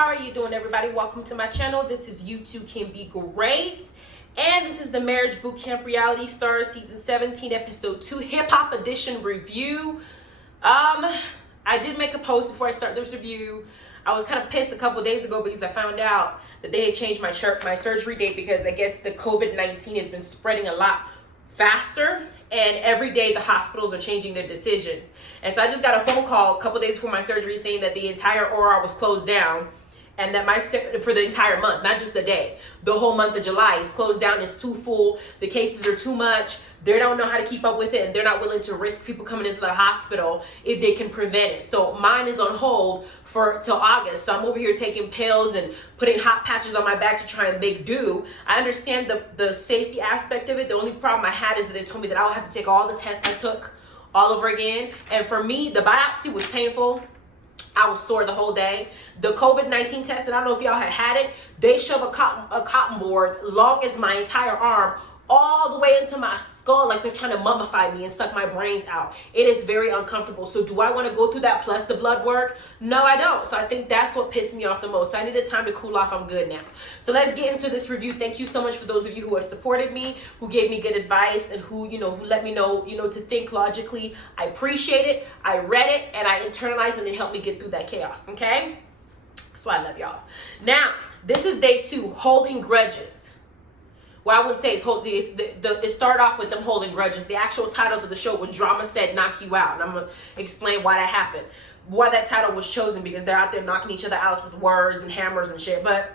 How are you doing, everybody? Welcome to my channel. This is You Too Can Be Great. And this is the Marriage Bootcamp Reality Stars Season 17, Episode 2, Hip Hop Edition Review. I did make a post before I start this review. I was kind of pissed a couple days ago because I found out that they had changed my surgery date because I guess the COVID-19 has been spreading a lot faster, and every day the hospitals are changing their decisions. And so I just got a phone call a couple days before my surgery saying that the entire OR was closed down, and that for the entire month, not just a day, the whole month of July is closed down. It's too full. The cases are too much. They don't know how to keep up with it, and they're not willing to risk people coming into the hospital if they can prevent it. So mine is on hold till August. So I'm over here taking pills and putting hot patches on my back to try and make do. I understand the safety aspect of it. The only problem I had is that they told me that I would have to take all the tests I took all over again. And for me, the biopsy was painful. I was sore the whole day. The COVID-19 test, and I don't know if y'all had it, they shove a cotton board long as my entire arm all the way into my skull, like they're trying to mummify me and suck my brains out. It is very uncomfortable. So do I want to go through that plus the blood work? No, I don't. So I think that's what pissed me off the most. So I needed time to cool off. I'm good now. So let's get into this review. Thank you so much for those of you who have supported me, who gave me good advice, and who let me know, to think logically. I appreciate it. I read it and I internalized it, and it helped me get through that chaos. Okay? So I love y'all. Now, this is day 2, holding grudges. Well, I wouldn't say it started off with them holding grudges. The actual titles of the show was Drama Said Knock You Out. And I'm going to explain why that happened. Why that title was chosen, because they're out there knocking each other out with words and hammers and shit. But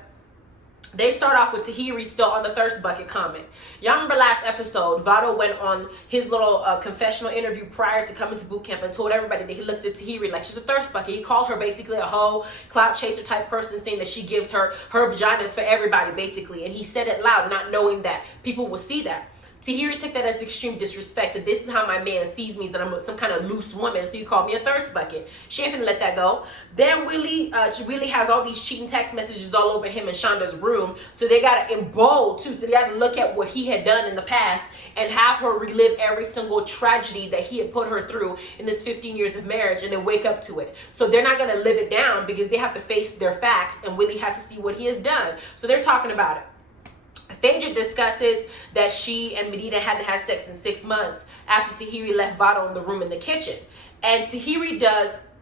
they start off with Tahiri still on the thirst bucket comment. Y'all remember last episode, Vado went on his little confessional interview prior to coming to boot camp and told everybody that he looks at Tahiri like she's a thirst bucket. He called her basically a hoe, clout chaser type person, saying that she gives her vaginas for everybody, basically. And he said it loud, not knowing that people will see that. Tahiri took that as extreme disrespect, that this is how my man sees me, that I'm some kind of loose woman, so you call me a thirst bucket. She ain't finna let that go. Then Willie has all these cheating text messages all over him and Shonda's room, so they got to, in bold too, so they got to look at what he had done in the past and have her relive every single tragedy that he had put her through in this 15 years of marriage and then wake up to it. So they're not going to live it down because they have to face their facts, and Willie has to see what he has done. So they're talking about it. Phaedra discusses that she and Medina had to have sex in 6 months after Tahiri left Vado in the room in the kitchen. And Tahiri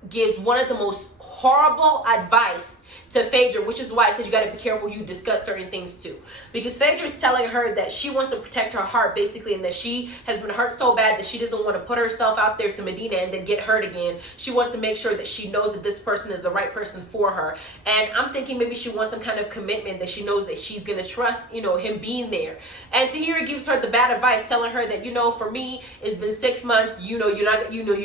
gives one of the most horrible advice to Phaedra, which is why I said you got to be careful who you discuss certain things to. Because Phaedra is telling her that she wants to protect her heart, basically, and that she has been hurt so bad that she doesn't want to put herself out there to Medina and then get hurt again. She wants to make sure that she knows that this person is the right person for her. And I'm thinking maybe she wants some kind of commitment that she knows that she's going to trust, him being there. And Tahiri gives her the bad advice, telling her that, for me, it's been 6 months, you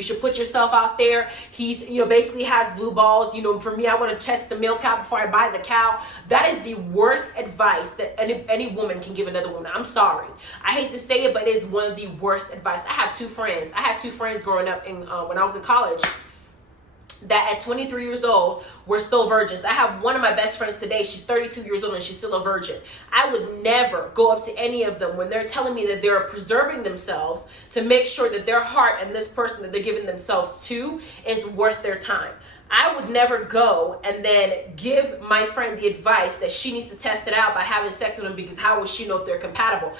should put yourself out there. He's, basically has blue balls. For me, I want to test the milk out before I buy the cow. That is the worst advice that any woman can give another woman. I'm sorry. I hate to say it, but it is one of the worst advice. I have 2 friends. I had 2 friends growing up when I was in college that at 23 years old were still virgins. I have one of my best friends today. She's 32 years old and she's still a virgin. I would never go up to any of them when they're telling me that they're preserving themselves to make sure that their heart and this person that they're giving themselves to is worth their time. I would never go and then give my friend the advice that she needs to test it out by having sex with them, because how would she know if they're compatible?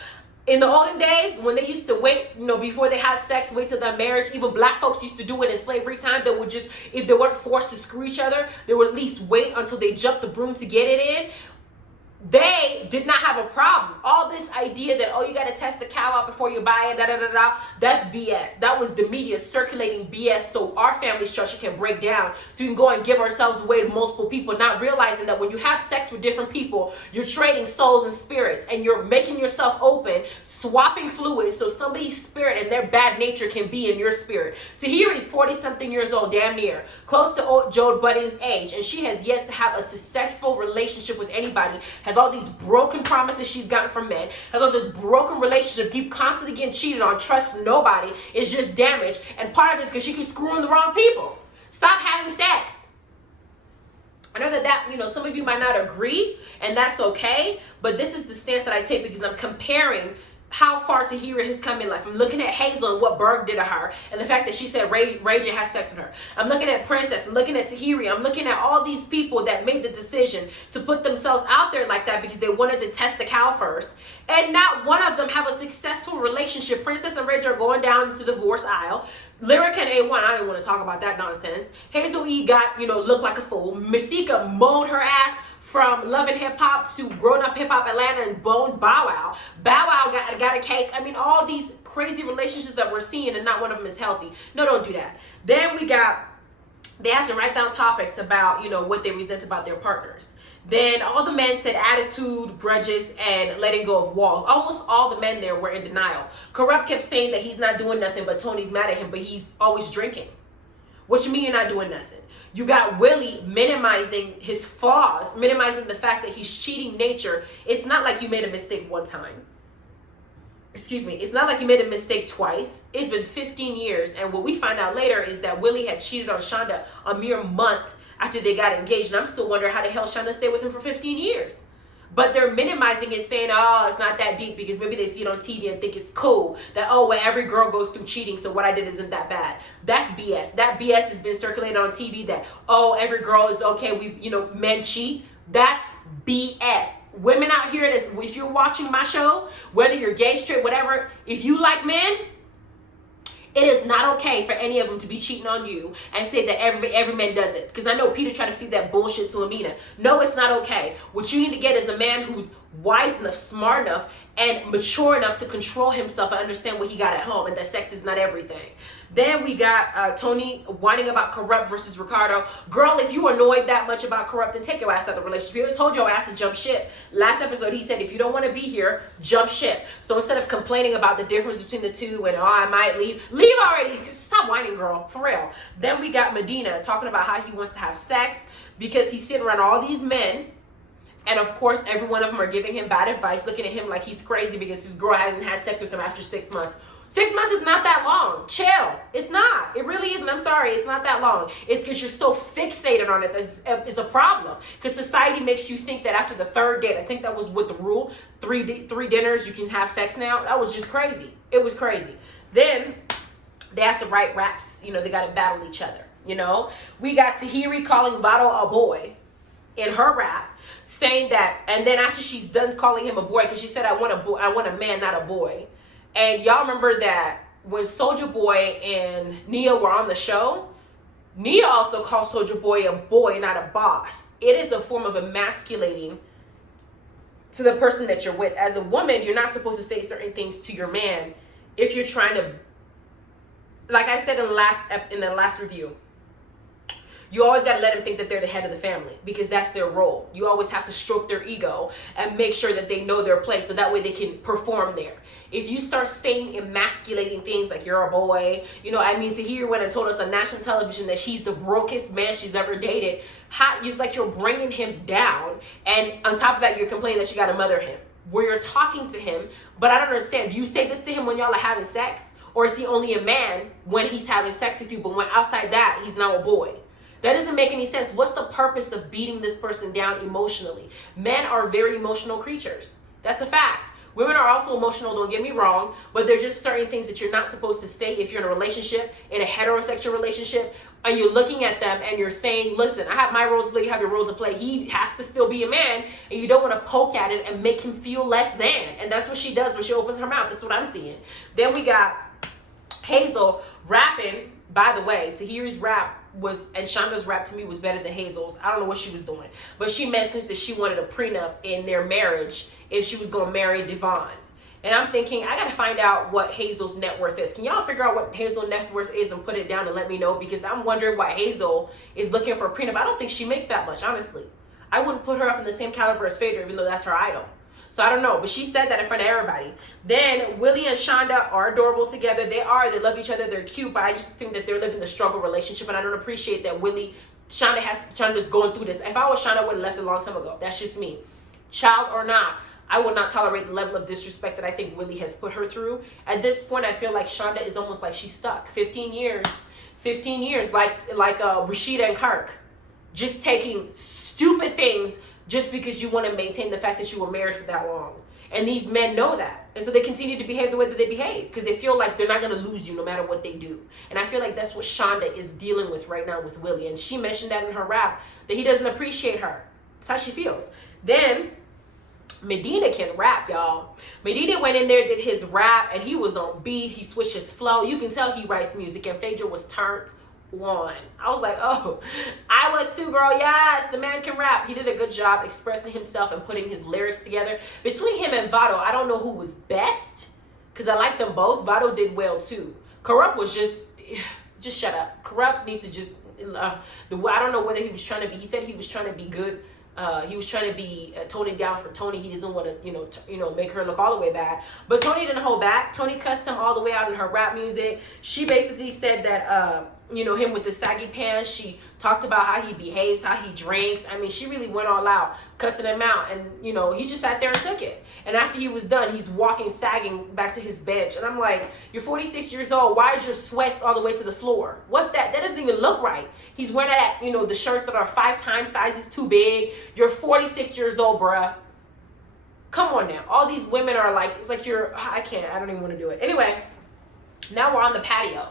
In the olden days, when they used to wait, before they had sex, wait till their marriage, even black folks used to do it in slavery time. They would just, if they weren't forced to screw each other, they would at least wait until they jumped the broom to get it in. They did not have a problem. All this idea that, you got to test the cow out before you buy it, that's BS. That was the media circulating BS so our family structure can break down, so we can go and give ourselves away to multiple people, not realizing that when you have sex with different people, you're trading souls and spirits, and you're making yourself open, swapping fluids, so somebody's spirit and their bad nature can be in your spirit. Tahiri's 40-something years old, damn near, close to old Joe Budden's age, and she has yet to have a successful relationship with anybody, has all these broken promises she's gotten from men, has all this broken relationship, keep constantly getting cheated on, trusts nobody, is just damaged, and part of it is because she keeps screwing the wrong people. Stop having sex. I know that some of you might not agree, and that's okay, but this is the stance that I take because I'm comparing how far Tahiri has come in life. I'm looking at Hazel and what Berg did to her, and the fact that she said Ray J has sex with her. I'm looking at Princess. I'm looking at Tahiri. I'm looking at all these people that made the decision to put themselves out there like that because they wanted to test the cow first. And not one of them have a successful relationship. Princess and Ray J are going down into the divorce aisle. Lyric and A1, I didn't want to talk about that nonsense. Hazel E got, looked like a fool. Masika mowed her ass from Love and Hip Hop to Grown Up Hip Hop Atlanta and boned Bow Wow. Bow Wow got a case. I mean, all these crazy relationships that we're seeing and not one of them is healthy. No, don't do that. Then they had to write down topics about, what they resent about their partners. Then all the men said attitude, grudges, and letting go of walls. Almost all the men there were in denial. Corrupt kept saying that he's not doing nothing, but Tony's mad at him, but he's always drinking. What you mean you're not doing nothing? You got Willie minimizing his flaws, minimizing the fact that he's cheating nature. It's not like you made a mistake one time. Excuse me. It's not like you made a mistake twice. It's been 15 years. And what we find out later is that Willie had cheated on Shonda a mere month after they got engaged. And I'm still wondering how the hell Shonda stayed with him for 15 years. But they're minimizing it, saying, oh, it's not that deep because maybe they see it on TV and think it's cool that, oh, well, every girl goes through cheating, so what I did isn't that bad. That's BS. That BS has been circulated on TV that, oh, every girl is okay, men cheat. That's BS. Women out here, if you're watching my show, whether you're gay, straight, whatever, if you like men, it is not okay for any of them to be cheating on you and say that every man does it. Because I know Peter tried to feed that bullshit to Amina. No, it's not okay. What you need to get is a man who's wise enough, smart enough, and mature enough to control himself and understand what he got at home and that sex is not everything. Then we got Tony whining about Corrupt versus Ricardo. Girl, if you annoyed that much about Corrupt, then take your ass out of the relationship. He told your ass to jump ship. Last episode, he said, if you don't want to be here, jump ship. So instead of complaining about the difference between the two and, oh, I might leave already. Stop whining, girl, for real. Then we got Medina talking about how he wants to have sex because he's sitting around all these men. And of course, every one of them are giving him bad advice, looking at him like he's crazy because his girl hasn't had sex with him after 6 months. 6 months is not that long. Chill. It's not. It really isn't. I'm sorry. It's not that long. It's because you're so fixated on it. It's a problem. Because society makes you think that after the third date, I think that was with the rule, three dinners, you can have sex now. That was just crazy. It was crazy. Then they had to write raps. They got to battle each other. We got Tahiri calling Vado a boy in her rap, saying that, and then after she's done calling him a boy, because she said, I want a man, not a boy. And y'all remember that when Soulja Boy and Nia were on the show, Nia also called Soulja Boy a boy, not a boss. It is a form of emasculating to the person that you're with. As a woman, you're not supposed to say certain things to your man if you're trying to, like I said in the last review, you always got to let them think that they're the head of the family because that's their role. You always have to stroke their ego and make sure that they know their place so that way they can perform there. If you start saying emasculating things like you're a boy, Tahiri went and told us on national television that he's the brokest man she's ever dated. It's like you're bringing him down, and on top of that, you're complaining that you got to mother him. Where you're talking to him, but I don't understand. Do you say this to him when y'all are having sex? Or is he only a man when he's having sex with you, but when outside that, he's now a boy? That doesn't make any sense. What's the purpose of beating this person down emotionally? Men are very emotional creatures. That's a fact. Women are also emotional, don't get me wrong, but there's just certain things that you're not supposed to say if you're in a relationship, in a heterosexual relationship, and you're looking at them and you're saying, listen, I have my role to play, you have your role to play. He has to still be a man, and you don't want to poke at it and make him feel less than. And that's what she does when she opens her mouth. That's what I'm seeing. Then we got Hazel rapping. By the way, Tahiri's rap and Shonda's rap to me was better than Hazel's. I don't know what she was doing. But she mentions that she wanted a prenup in their marriage if she was going to marry Devon. And I'm thinking, I got to find out what Hazel's net worth is. Can y'all figure out what Hazel's net worth is and put it down and let me know? Because I'm wondering why Hazel is looking for a prenup. I don't think she makes that much, honestly. I wouldn't put her up in the same caliber as Fader, even though that's her idol. So I don't know, but she said that in front of everybody. Then Willie and Shonda are adorable together. They love each other, they're cute, but I just think that they're living the struggle relationship, and I don't appreciate that Shonda's going through this. If I was Shonda, I would have left a long time ago. That's just me. Child or not, I will not tolerate the level of disrespect that I think Willie has put her through. At this point, I feel like Shonda is almost like she's stuck. 15 years, like Rashida and Kirk, just taking stupid things just because you want to maintain the fact that you were married for that long. And these men know that. And so they continue to behave the way that they behave because they feel like they're not going to lose you no matter what they do. And I feel like that's what Shonda is dealing with right now with Willie. And she mentioned that in her rap, that he doesn't appreciate her. That's how she feels. Then Medina can rap, y'all. Medina went in there, did his rap, and he was on beat. He switched his flow. You can tell he writes music, and Phaedra was turned on. I was like, oh, I was too, girl. Yes, the man can rap. He did a good job expressing himself and putting his lyrics together. Between him and Vado, I don't know who was best because I like them both. Vado did well too. Corrupt was just shut up. Corrupt needs to just I don't know whether he was trying to be. He said he was trying to be good. He was trying to be toning down for Tony. He doesn't want to, make her look all the way bad. But Tony didn't hold back. Tony cussed him all the way out in her rap music. She basically said that, him with the saggy pants. She talked about how he behaves, how he drinks. I mean, she really went all out, cussing him out. And, he just sat there and took it. And after he was done, he's walking, sagging back to his bench. And I'm like, you're 46 years old. Why is your sweats all the way to the floor? What's that? That doesn't even look right. He's wearing that, the shirts that are 5 times sizes too big. You're 46 years old, bruh. Come on now. All these women are like, it's like I don't even want to do it. Anyway, now we're on the patio.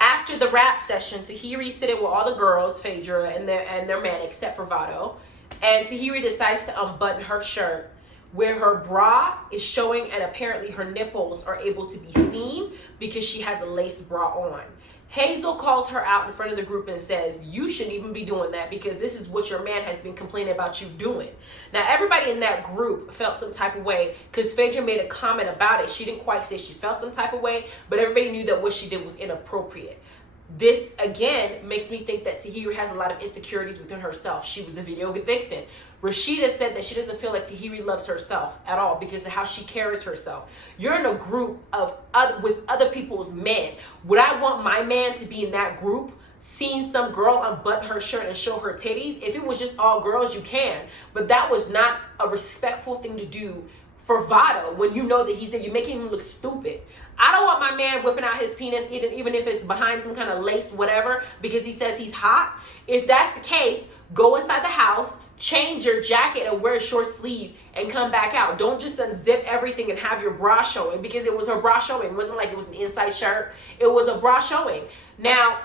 After the rap session, Tahiri sitting with all the girls, Phaedra and their men, except for Vado. And Tahiri decides to unbutton her shirt where her bra is showing and apparently her nipples are able to be seen because she has a lace bra on. Hazel calls her out in front of the group and says, you shouldn't even be doing that because this is what your man has been complaining about you doing. Now, everybody in that group felt some type of way because Phaedra made a comment about it. She didn't quite say she felt some type of way, but everybody knew that what she did was inappropriate. This, again, makes me think that Tahiri has a lot of insecurities within herself. She was a video vixen. Rashida said that she doesn't feel like Tahiri loves herself at all because of how she carries herself. You're in a group with other people's men. Would I want my man to be in that group seeing some girl unbutton her shirt and show her titties? If it was just all girls, you can. But that was not a respectful thing to do for Vado when you know that he's there. You're making him look stupid. I don't want my man whipping out his penis, even if it's behind some kind of lace, whatever, because he says he's hot. If that's the case, go inside the house, change your jacket and wear a short sleeve and come back out. Don't just unzip everything and have your bra showing because it was her bra showing. It wasn't like it was an inside shirt. It was a bra showing. Now,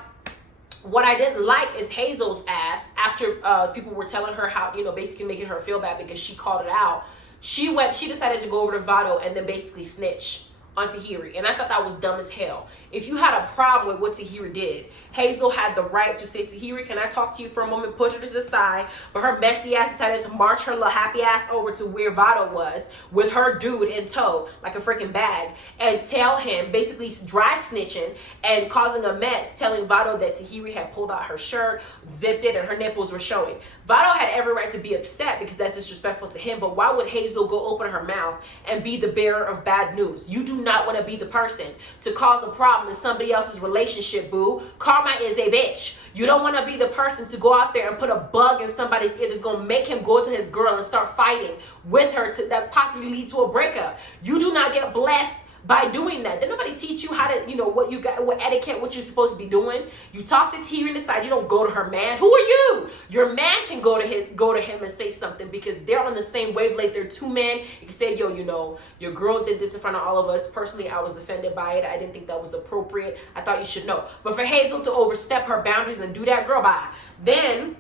what I didn't like is Hazel's ass after people were telling her how, basically making her feel bad because she called it out. She decided to go over to Vado and then basically snitch on Tahiri. And I thought that was dumb as hell. If you had a problem with what Tahiri did, Hazel had the right to say, Tahiri, can I talk to you for a moment? Put her to the side. But her messy ass decided to march her little happy ass over to where Vado was with her dude in tow, like a freaking bag, and tell him, basically dry snitching and causing a mess, telling Vado that Tahiri had pulled out her shirt, zipped it, and her nipples were showing. Vado had every right to be upset because that's disrespectful to him, but why would Hazel go open her mouth and be the bearer of bad news? You do not want to be the person to cause a problem in somebody else's relationship, boo. Karma is a bitch. You don't want to be the person to go out there and put a bug in somebody's ear that's going to make him go to his girl and start fighting with her that possibly lead to a breakup. You do not get blessed by doing that. Did nobody teach you how to, what you got, what etiquette, what you're supposed to be doing? You talk to Tahiri and decide. You don't go to her man. Who are you? Your man can go to him and say something because they're on the same wavelength. They're two men. You can say, yo, your girl did this in front of all of us. Personally, I was offended by it. I didn't think that was appropriate. I thought you should know. But for Hazel to overstep her boundaries and do that, girl, bye. Then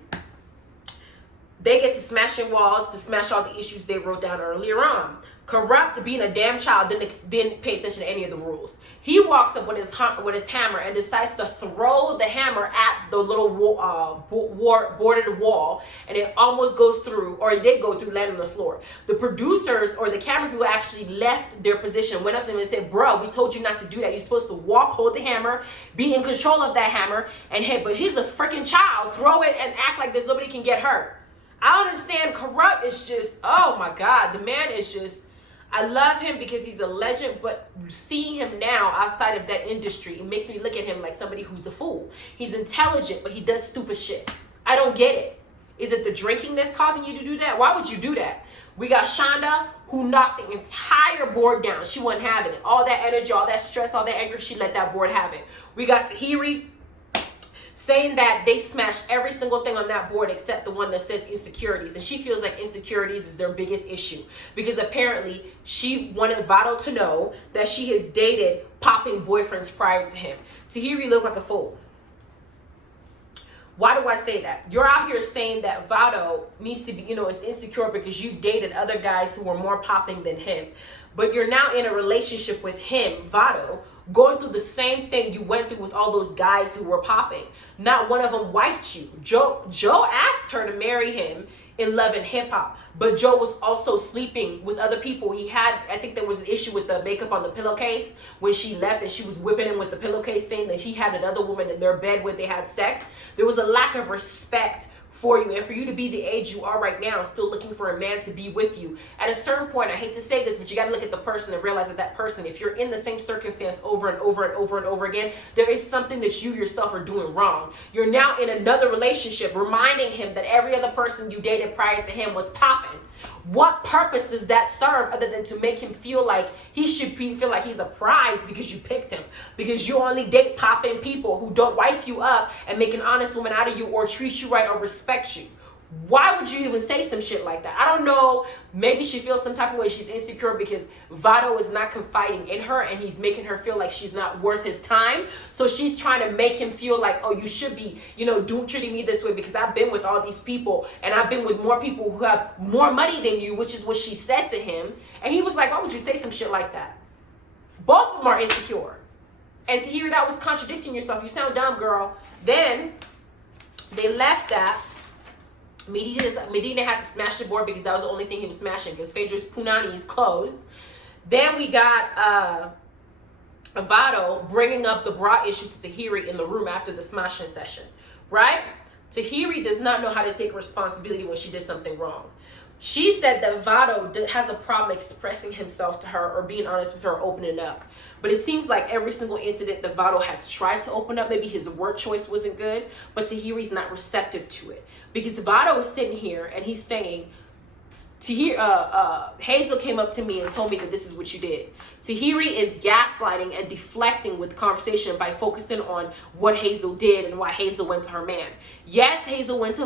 they get to smashing walls to smash all the issues they wrote down earlier on. Corrupt, being a damn child, didn't pay attention to any of the rules. He walks up with his hammer and decides to throw the hammer at the little boarded wall, and it almost goes through, or it did go through, land on the floor. The producers or the camera people actually left their position, went up to him and said, bro, we told you not to do that. You're supposed to walk, hold the hammer, be in control of that hammer, and hit. But he's a freaking child. Throw it and act like this. Nobody can get hurt. I don't understand. Corrupt is just, oh my God. The man is just, I love him because he's a legend, but seeing him now outside of that industry, it makes me look at him like somebody who's a fool. He's intelligent, but he does stupid shit. I don't get it. Is it the drinking that's causing you to do that? Why would you do that? We got Shonda, who knocked the entire board down. She wasn't having it. All that energy, all that stress, all that anger, she let that board have it. We got Tahiri. saying that they smashed every single thing on that board except the one that says insecurities. And she feels like insecurities is their biggest issue because apparently she wanted Vado to know that she has dated popping boyfriends prior to him. Tahiri looked like a fool. Why do I say that? You're out here saying that Vado needs to be, is insecure because you've dated other guys who were more popping than him. But you're now in a relationship with him, Vado, going through the same thing you went through with all those guys who were popping. Not one of them wifed you. Joe asked her to marry him in Love and Hip Hop, but Joe was also sleeping with other people. I think there was an issue with the makeup on the pillowcase when she left and she was whipping him with the pillowcase, saying that he had another woman in their bed where they had sex. There was a lack of respect for you, and for you to be the age you are right now, still looking for a man to be with you. At a certain point, I hate to say this, but you got to look at the person and realize that person, if you're in the same circumstance over and over and over and over again, there is something that you yourself are doing wrong. You're now in another relationship, reminding him that every other person you dated prior to him was popping. What purpose does that serve other than to make him feel like he should feel like he's a prize because you picked him? Because you only date popping people who don't wife you up and make an honest woman out of you or treat you right or respect you. Why would you even say some shit like that? I don't know. Maybe she feels some type of way. She's insecure because Vado is not confiding in her and he's making her feel like she's not worth his time. So she's trying to make him feel like, oh, you should be, treating me this way because I've been with all these people and I've been with more people who have more money than you, which is what she said to him. And he was like, why would you say some shit like that? Both of them are insecure. And to hear that was contradicting yourself. You sound dumb, girl. Then they left that. Medina had to smash the board because that was the only thing he was smashing because Phaedra's Punani is closed. Then we got Vado bringing up the bra issue to Tahiri in the room after the smashing session, right? Tahiri does not know how to take responsibility when she did something wrong. She said that Vado has a problem expressing himself to her or being honest with her or opening up. But it seems like every single incident that Vado has tried to open up, maybe his word choice wasn't good, but Tahiri's not receptive to it. Because Vado is sitting here and he's saying, Hazel came up to me and told me that this is what you did. Tahiri is gaslighting and deflecting with conversation by focusing on what Hazel did and why Hazel went to her man. Yes, Hazel went to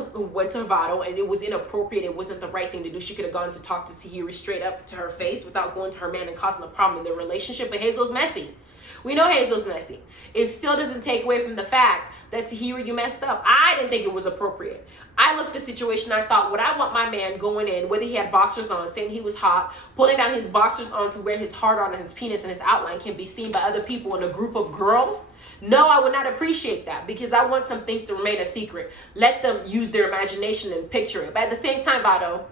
Vado and it was inappropriate. It wasn't the right thing to do. She could have gone to talk to Tahiri straight up to her face without going to her man and causing a problem in their relationship. But Hazel's messy. We know Hazel's messy. It still doesn't take away from the fact that Tahiri, you messed up. I didn't think it was appropriate. I looked at the situation, I thought, would I want my man going in, whether he had boxers on, saying he was hot, pulling down his boxers on to where his heart on and his penis and his outline can be seen by other people in a group of girls? No, I would not appreciate that because I want some things to remain a secret. Let them use their imagination and picture it. But at the same time, Vado,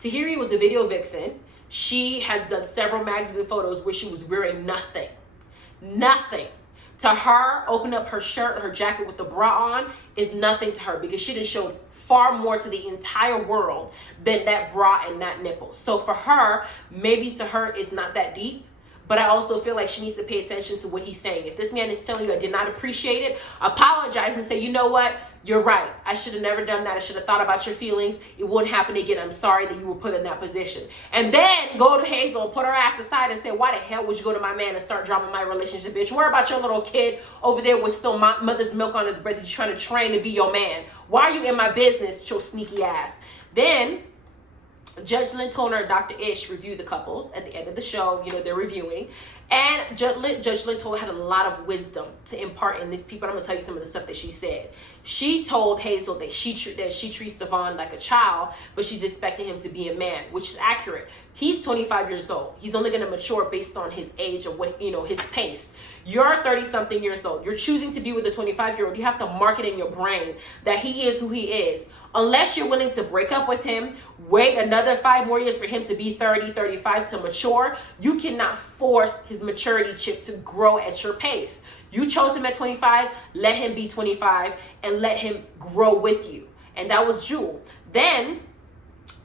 Tahiri was a video vixen. She has done several magazine photos where she was wearing nothing. Nothing. To her, open up her shirt or her jacket with the bra on is nothing to her because she done showed far more to the entire world than that bra and that nipple. So for her, maybe to her it's not that deep, but I also feel like she needs to pay attention to what he's saying. If this man is telling you I did not appreciate it, apologize and say, you know what? You're right. I should have never done that. I should have thought about your feelings. It wouldn't happen again. I'm sorry that you were put in that position. And then go to Hazel and put her ass aside and say, why the hell would you go to my man and start dropping my relationship, bitch? Worry about your little kid over there with still mother's milk on his breath that you're trying to train to be your man. Why are you in my business with your sneaky ass? Then Judge Lynn Toner and Dr. Ish reviewed the couples at the end of the show. They're reviewing. And Judge Lynn Toner had a lot of wisdom to impart in these people. I'm going to tell you some of the stuff that she said. She told Hazel that she treats Devon like a child, but she's expecting him to be a man, which is accurate. He's 25 years old. He's only going to mature based on his age or what, his pace. You're 30-something years old. You're choosing to be with a 25-year-old. You have to mark it in your brain that he is who he is. Unless you're willing to break up with him, wait another 5 more years for him to be 30, 35 to mature, you cannot force his maturity chip to grow at your pace. You chose him at 25, let him be 25 and let him grow with you. And that was Jewel. Then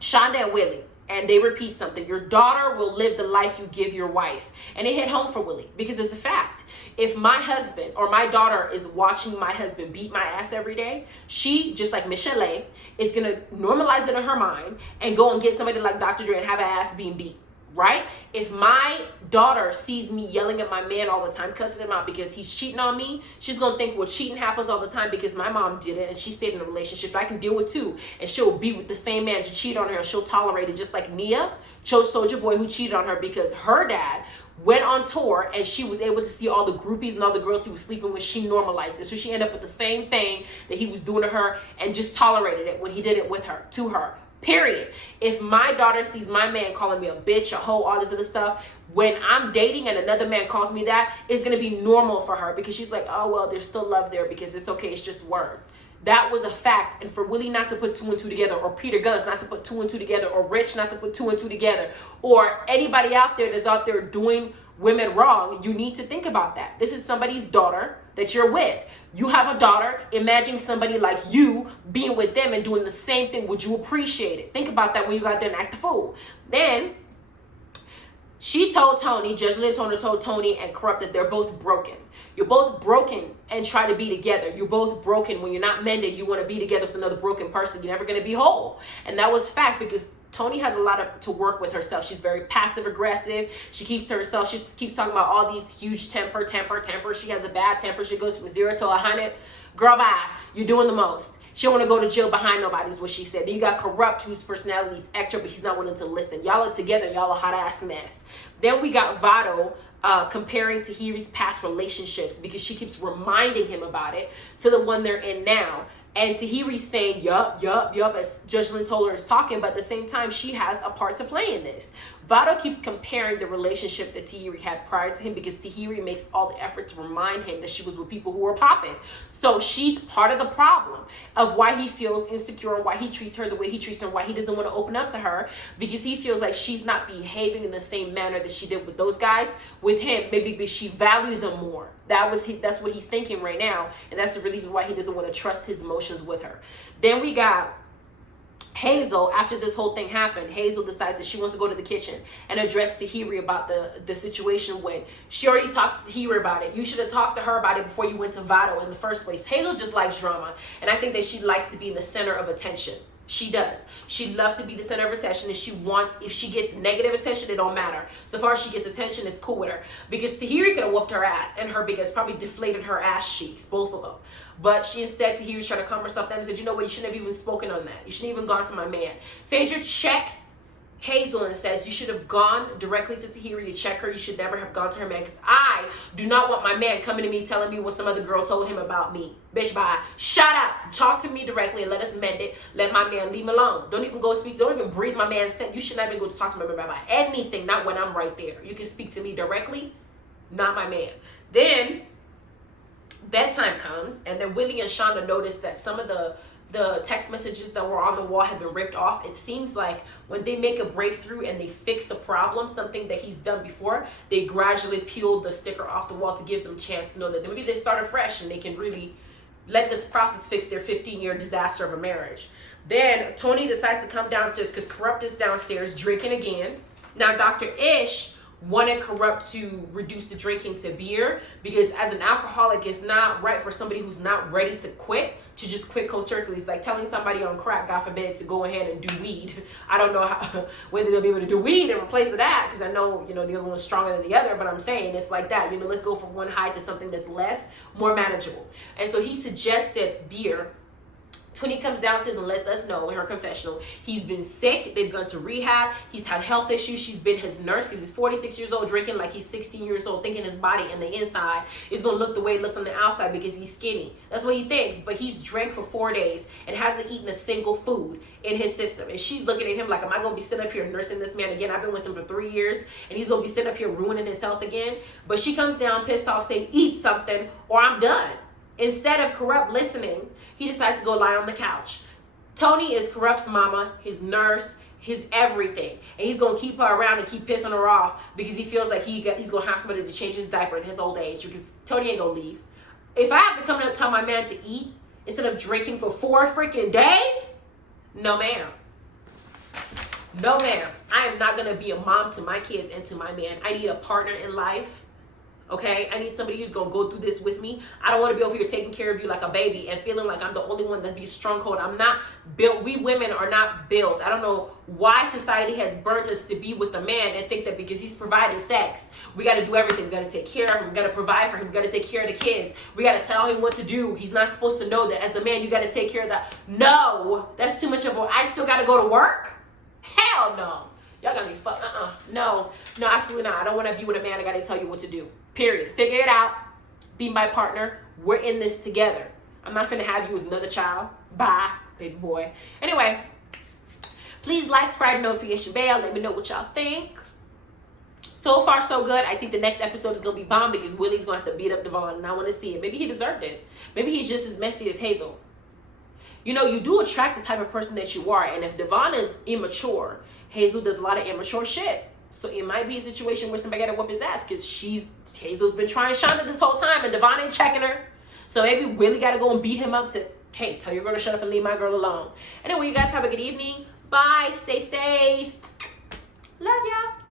Shonda and Willie. And they repeat something. Your daughter will live the life you give your wife. And it hit home for Willie because it's a fact. If my husband or my daughter is watching my husband beat my ass every day, she, just like Michelle, is going to normalize it in her mind and go and get somebody like Dr. Dre and have her ass being beat. right? If my daughter sees me yelling at my man all the time, cussing him out because he's cheating on me, she's gonna think, well, cheating happens all the time because my mom did it and she stayed in a relationship I can deal with too. And she'll be with the same man to cheat on her and she'll tolerate it, just like Nia chose Soulja Boy, who cheated on her because her dad went on tour and she was able to see all the groupies and all the girls he was sleeping with. She normalized it. So she ended up with the same thing that he was doing to her and just tolerated it when he did it with her, to her. Period. If my daughter sees my man calling me a bitch, a hoe, all this other stuff, when I'm dating and another man calls me that, it's going to be normal for her because she's like, oh, well, there's still love there because it's okay. It's just words. That was a fact. And for Willie not to put 2 and 2 together, or Peter Gunz not to put 2 and 2 together, or Rich not to put 2 and 2 together, or anybody out there that's out there doing women wrong, you need to think about that. This is somebody's daughter that you're with. You have a daughter. Imagine somebody like you being with them and doing the same thing. Would you appreciate it? Think about that when you go out there and act the fool. Then she told Tony, Judge Lynn told Tony and Corrupt that they're both broken. You're both broken and try to be together. You're both broken. When you're not mended, you want to be together with another broken person. You're never going to be whole. And that was fact because Tony has a lot to work with herself. She's very passive aggressive. She keeps to herself. She keeps talking about all these huge temper. She has a bad temper. She goes from 0 to 100. Girl, bye. You're doing the most. She don't want to go to jail behind nobody is what she said. Then you got Corrupt, whose personality is extra, but he's not willing to listen. Y'all are together. Y'all a hot ass mess. Then we got Vado comparing Tahiri's past relationships because she keeps reminding him about it to the one they're in now. And Tahiri's saying, yup, as Judge Lynn told her is talking, but at the same time, she has a part to play in this. Vado keeps comparing the relationship that Tahiri had prior to him because Tahiri makes all the effort to remind him that she was with people who were popping. So she's part of the problem of why he feels insecure and why he treats her the way he treats her and why he doesn't want to open up to her because he feels like she's not behaving in the same manner that she did with those guys. With him, maybe because she valued them more. That's what he's thinking right now. And that's the reason why he doesn't want to trust his emotions with her. Then we got Hazel. After this whole thing happened, Hazel decides that she wants to go to the kitchen and address Tahiri about the situation when she already talked to Tahiri about it. You should have talked to her about it before you went to Vado in the first place. Hazel just likes drama. And I think that she likes to be in the center of attention. She does. She loves to be the center of attention, and she wants, if she gets negative attention, it don't matter. So far as she gets attention, it's cool with her. Because Tahiri could have whooped her ass, and her because probably deflated her ass cheeks, both of them. But Tahiri's trying to calm herself down and said, you know what, you shouldn't have even spoken on that. You shouldn't have even gone to my man. Phaedra checks Hazel and says, you should have gone directly to Tahiri to check her. You should never have gone to her man because I do not want my man coming to me telling me what some other girl told him about me. Bitch, bye. Shut up. Talk to me directly and let us mend it. Let my man leave me alone. Don't even go speak. Don't even breathe my man's scent. You should not even go to talk to my man about anything, not when I'm right there. You can speak to me directly, not my man. Then bedtime comes, and then Willie and Shonda notice that some of the text messages that were on the wall have been ripped off. It seems like when they make a breakthrough and they fix a problem, something that he's done before, they gradually peel the sticker off the wall to give them a chance to know that maybe they start afresh and they can really let this process fix their 15-year disaster of a marriage. Then Tony decides to come downstairs because Corrupt is downstairs drinking again. Now Dr. Ish wanted Corrupt to reduce the drinking to beer because as an alcoholic, it's not right for somebody who's not ready to quit to just quit cold turkey. It's like telling somebody on crack, God forbid, to go ahead and do weed. I don't know whether they'll be able to do weed in replace of that because I know, the other one's stronger than the other, but I'm saying it's like that. Let's go from one high to something that's less, more manageable. And so he suggested beer. Tony comes downstairs and lets us know in her confessional he's been sick. They've gone to rehab. He's had health issues. She's been his nurse because he's 46 years old drinking like he's 16 years old, thinking his body and the inside is going to look the way it looks on the outside because he's skinny. That's what he thinks. But he's drank for 4 days and hasn't eaten a single food in his system. And she's looking at him like, am I going to be sitting up here nursing this man again? I've been with him for 3 years and he's going to be sitting up here ruining his health again. But she comes down pissed off saying, eat something or I'm done. Instead of Corrupt listening, he decides to go lie on the couch. Tony is Corrupt's mama, his nurse, his everything. And he's going to keep her around and keep pissing her off because he feels like he's going to have somebody to change his diaper in his old age because Tony ain't going to leave. If I have to come and tell my man to eat instead of drinking for 4 freaking days, no ma'am. No ma'am. I am not going to be a mom to my kids and to my man. I need a partner in life. Okay, I need somebody who's gonna go through this with me. I don't want to be over here taking care of you like a baby and feeling like I'm the only one that be stronghold. I'm not built. We women are not built. I don't know why society has burnt us to be with a man and think that because he's providing sex, we got to do everything. We got to take care of him. We got to provide for him. We got to take care of the kids. We got to tell him what to do. He's not supposed to know that as a man. You got to take care of that. No, that's too much of a. I still got to go to work. Hell no. Y'all got me fucked. No, absolutely not. I don't want to be with a man. I got to tell you what to do. Period. Figure it out. Be my partner. We're in this together. I'm not finna have you as another child. Bye, baby boy. Anyway, please like, subscribe, notification bell. Let me know what y'all think. So far, so good. I think the next episode is going to be bomb because Willie's going to have to beat up Devon, and I want to see it. Maybe he deserved it. Maybe he's just as messy as Hazel. You know, you do attract the type of person that you are, and if Devon is immature, Hazel does a lot of immature shit. So it might be a situation where somebody got to whoop his ass because Hazel's been trying Shonda this whole time and Devon ain't checking her. So maybe Willie got to go and beat him up to, hey, tell your girl to shut up and leave my girl alone. Anyway, you guys have a good evening. Bye. Stay safe. Love y'all.